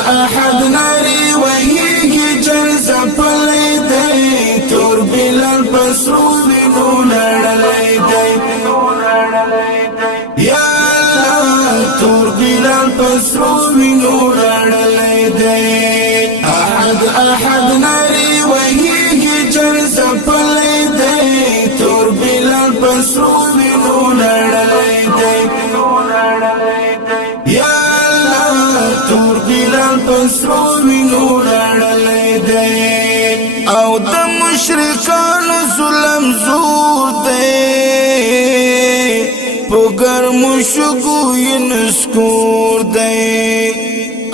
احد ناری وهیږي جرزه پلی دی تور بلال پسرو وینو لړلی دی یا الله تور بلال پسرو وینو لړلی دی احد ناری وهیږي جرزه پلی دی تور بلال پسرو وینو لړلی دی یا تور بلال پسرو وینو لړلی دی او د مشرکانو ظلم زور دی پګر مشګو ینسکور دی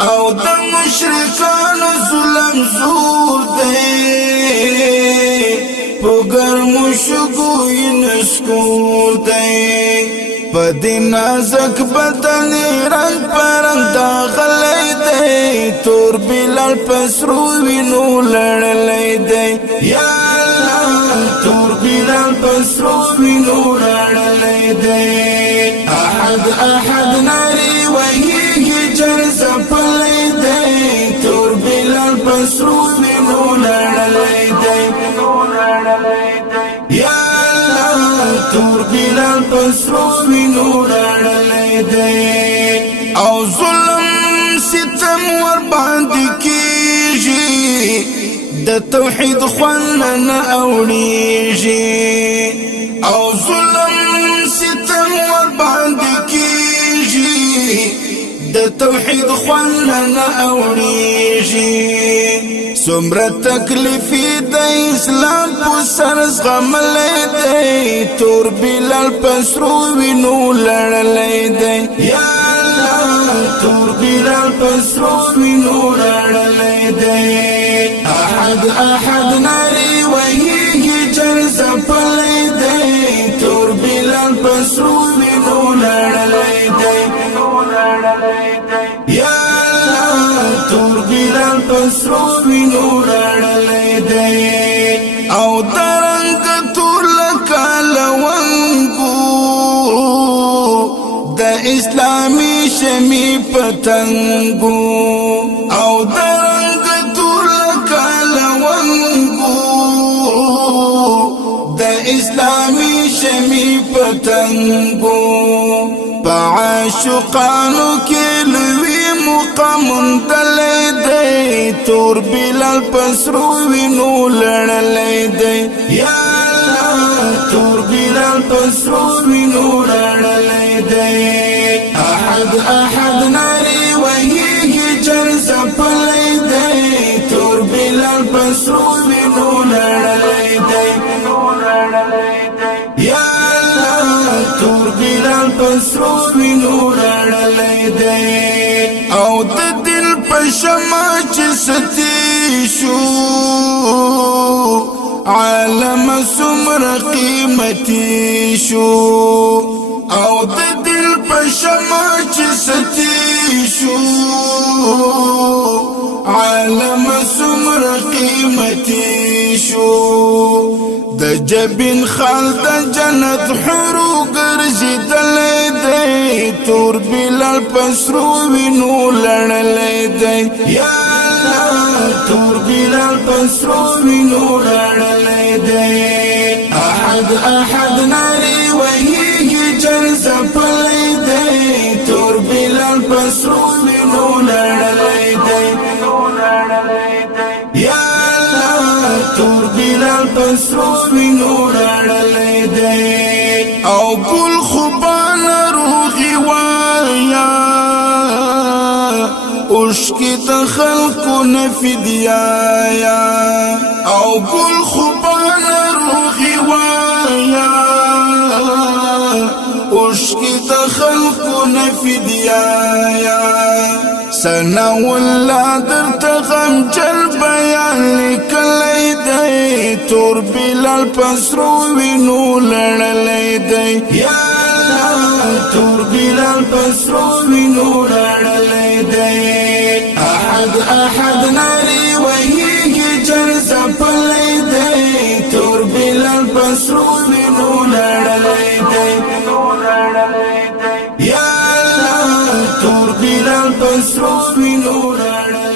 او د مشرکانو ظلم زور دی پګر مشګو ینسکور دی پدې نازک بدن رنگ پرنګ داخلي دی تور بلال پسرو وینو لړلی دی یا الله تور بلال پسرو وینو لړلی دی احد ناری وهیږي جرزه پلی دی تور بلال پسرو وینو لړلی دی یا تور بلال پسرو وینو لړلی دی او ظلم ستم ور باندې کیږي د توحید خوند نه اوړيږي او ظلم ستم ور باندې کیږي د توحید خوند نه اوړيږي سمره تکلیفی د اسلام په سر زغملی دی تور بلال پسرو وینو لړلی دی یا الله تور بلال پسرو وینو لړلی دی احد ناری وهیږي جرزه پلی دی تور بلال پسرو وینو لړلی دی یا تور بلال پسرو وینو لړلی دی او درنګ تور لکالونګو د اسلامي شمی پتنګو او درنګ تور لکالونګو د اسلامي شمی پتنګو عاشقانو کې لوی مقام دلی دی تور بلال پسرو وینو لړلی دی یا الله تور بلال پسرو وینو لړلی دی احد ناری وهیږي جرزه پلی دی تور بلال پسرو وینو لړلی دی یا تور بلال پسرو وینو لړلی دی او د دل په شمع چې ستی شو عالم څومره قیمتي شو او د دل په شمع چې ستی شو عالم څومره قیمتي شو د جبین خال د جنت حورو ګرځیدلی دی تور بلال پسرو وینو لړلی دی یا الله تور بلال پسرو وینو لړلی دی احد ناری وهیږي جرزه پلی دی تور بلال پسرو وینو لړلی دی یا تور بلال پسرو وینو لړلی دی او ګل خوبان روغي وایا اوشکی د خلقو نفدیایا او ګل خوبان روغي وایا اوشکی د خلقو نفدیایا سنا والله درته غم جل بیان لیکلی دی تور بلال پسرو وینو لړلی دی یا الله تور بلال پسرو وینو لړلی دی احد ناری وهیږي جرزه پلی دی تور بلال پسرو وینو لړلی دی یا الله تور بلال پسرو وینو رڼا